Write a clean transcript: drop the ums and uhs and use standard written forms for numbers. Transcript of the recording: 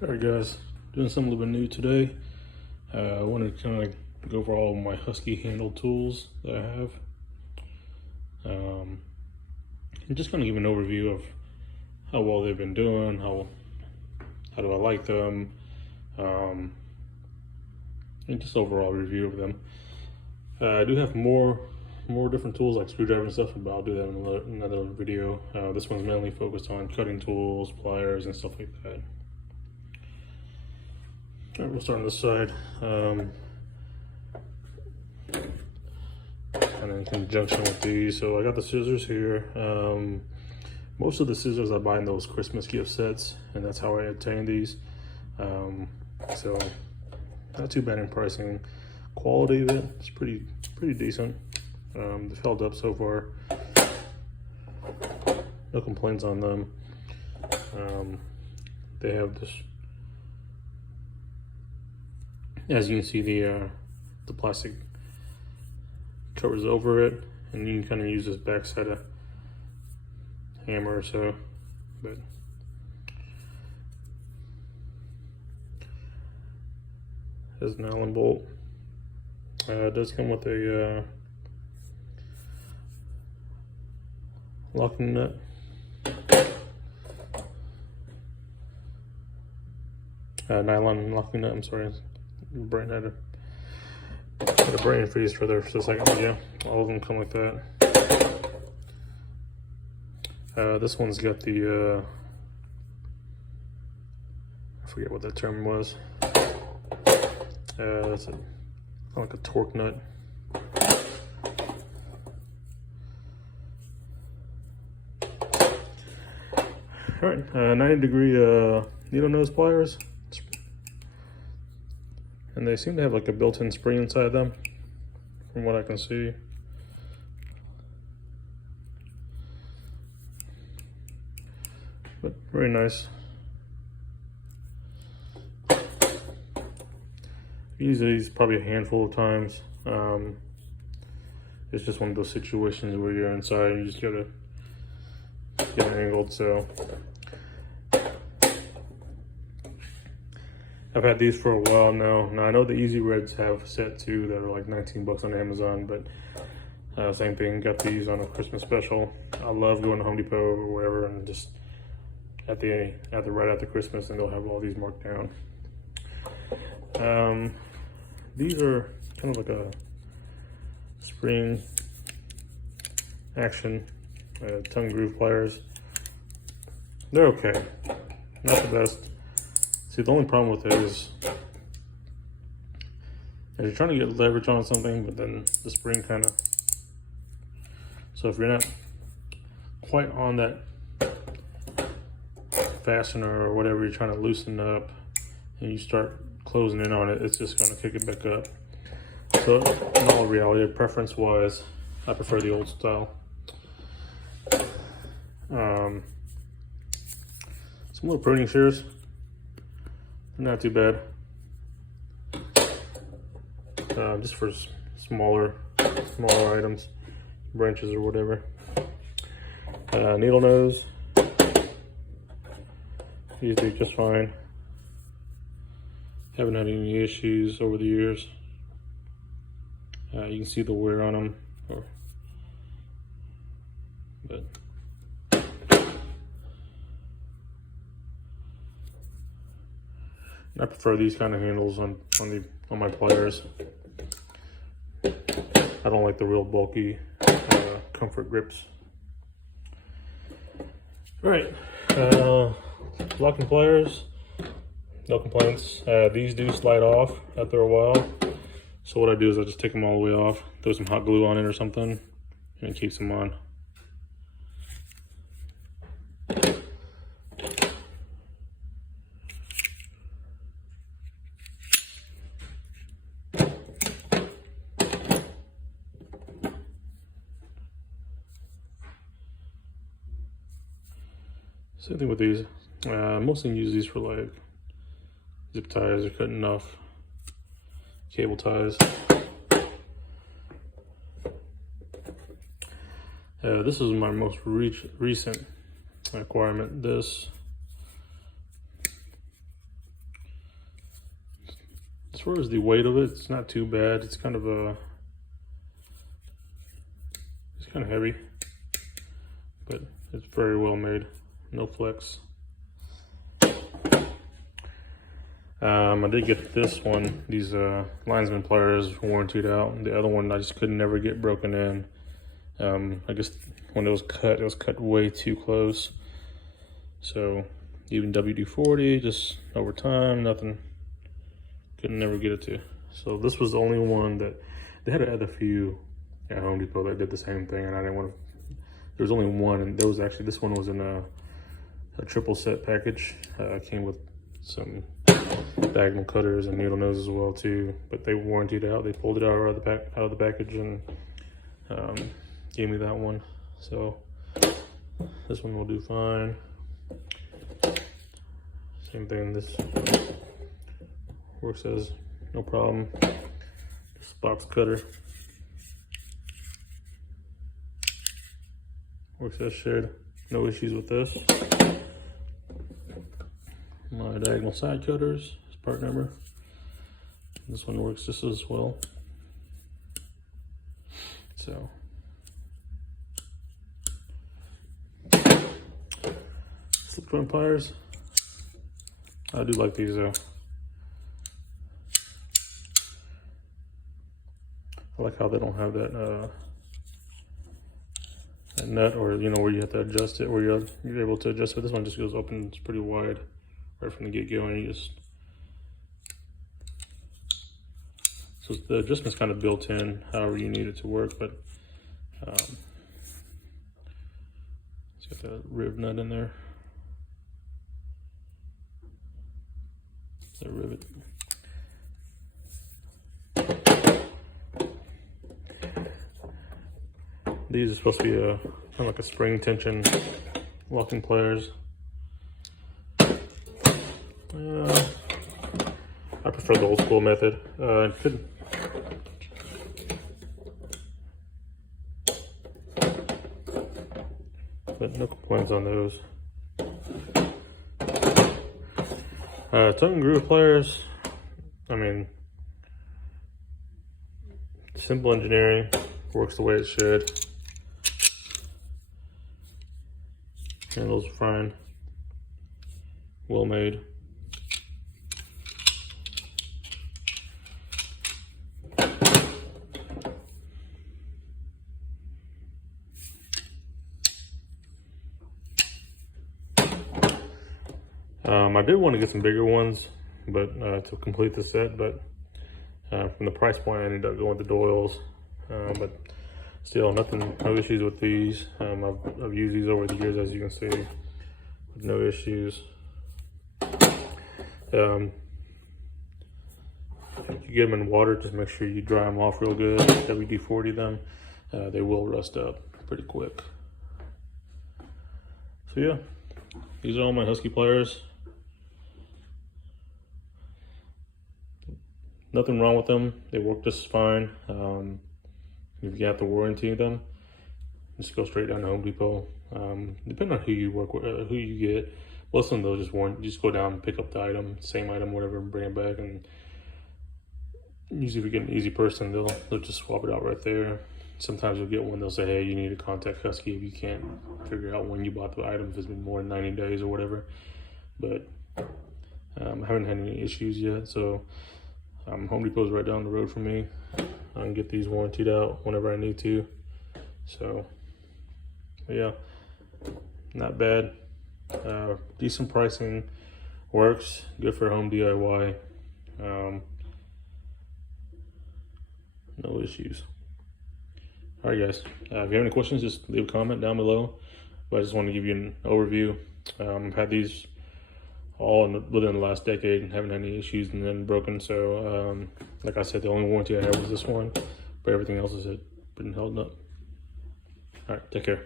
Alright guys, doing something a little bit new today. I wanted to kind of go over all of my Husky handled tools that I have. And just kind of give an overview of how well they've been doing, how do I like them, and just overall review of them. I do have more different tools like screwdriver and stuff, but I'll do that in another video. This one's mainly focused on cutting tools, pliers, and stuff like that. All right, we'll start on this side. Kind of in conjunction with these. So I got the scissors here. Most of the scissors I buy in those Christmas gift sets, and that's how I obtain these. So not too bad in pricing. Quality of it is pretty decent. They've held up so far. No complaints on them. They have this. As you can see, the plastic covers over it, and you can kind of use this backside of hammer or so. But has an Allen bolt. It does come with a locking nut. Nylon locking nut. I'm sorry. Brain had a brain freeze for their second video. All of them come like that. This one's got the I forget what that term was. That's kind of like a torque nut. All right, 90-degree needle nose pliers. And they seem to have like a built-in spring inside them, from what I can see. But very nice. I've used these probably a handful of times. It's just one of those situations where you're inside and you just gotta get it angled. So I've had these for a while now. Now I know the Easy Reds have a set too that are like 19 bucks on Amazon, but same thing, got these on a Christmas special. I love going to Home Depot or wherever and just right after Christmas, and they'll have all these marked down. These are kind of like a spring action tongue groove pliers. They're okay, not the best. See, the only problem with it is you're trying to get leverage on something, but then the spring kind of, so if you're not quite on that fastener or whatever you're trying to loosen up and you start closing in on it, it's just going to kick it back up. So in all reality, preference wise, I prefer the old style. Some little pruning shears. Not too bad. Just for smaller items, branches or whatever. Needle nose. These do just fine. Haven't had any issues over the years. You can see the wear on them, but I prefer these kind of handles on my pliers. I don't like the real bulky comfort grips. All right, locking pliers, no complaints. These do slide off after a while. So what I do is I just take them all the way off, throw some hot glue on it or something, and it keeps them on. Same thing with these. Mostly use these for like zip ties or cutting off cable ties. This is my most recent acquirement. This far as the weight of it, it's not too bad. It's kind of heavy, but it's very well made. No flex. I did get this one, these linesman pliers warrantied out. The other one I just could never get broken in. I guess when it was cut way too close. So even WD-40, just over time, nothing, could never get it to. So this was the only one that, they had a few at Home Depot that did the same thing, and I didn't want to, there was only one, and there was actually, this one was in a triple set package. Came with some diagonal cutters and needle nose as well too, but they warrantied it out. They pulled it out of the package and gave me that one. So this one will do fine. Same thing, this works as no problem. Just box cutter. Works as shared. No issues with this. My diagonal side cutters, is part number. This one works just as well. So slip joint pliers. I do like these though. I like how they don't have that that nut, or you know, where you have to adjust it, where you're able to adjust it. This one just goes up and it's pretty wide right from the get-go, and you just, so the adjustment's kind of built in however you need it to work. But it's got that rib nut in there, the rivet. These are supposed to be kind of like a spring tension locking pliers. I prefer the old school method. But no complaints on those. Tongue and groove pliers, I mean, simple engineering, works the way it should. Handles are fine, well made. I did want to get some bigger ones, but to complete the set, but from the price point I ended up going with the Doyles. But still, no issues with these. I've used these over the years, as you can see, with no issues. If you get them in water, just make sure you dry them off real good. WD-40 them. They will rust up pretty quick. So yeah, these are all my Husky pliers. Nothing wrong with them. They work just fine. If you have to warranty them, just go straight down to Home Depot. Depending on who you work with, who you get, most of them they'll just warranty. Just go down and pick up the item, same item, whatever, and bring it back. And usually, if you get an easy person, they'll just swap it out right there. Sometimes you'll get one. They'll say, "Hey, you need to contact Husky if you can't figure out when you bought the item, if it's been more than 90 days or whatever." But I haven't had any issues yet, so. Home Depot's right down the road from me. I can get these warrantied out whenever I need to. So, yeah, not bad. Decent pricing, works, good for home DIY. No issues. All right, guys. If you have any questions, just leave a comment down below. But I just want to give you an overview. I've had these all within the last decade and haven't had any issues and then broken. So like I said, the only warranty I have was this one, but everything else has been held up. All right, take care.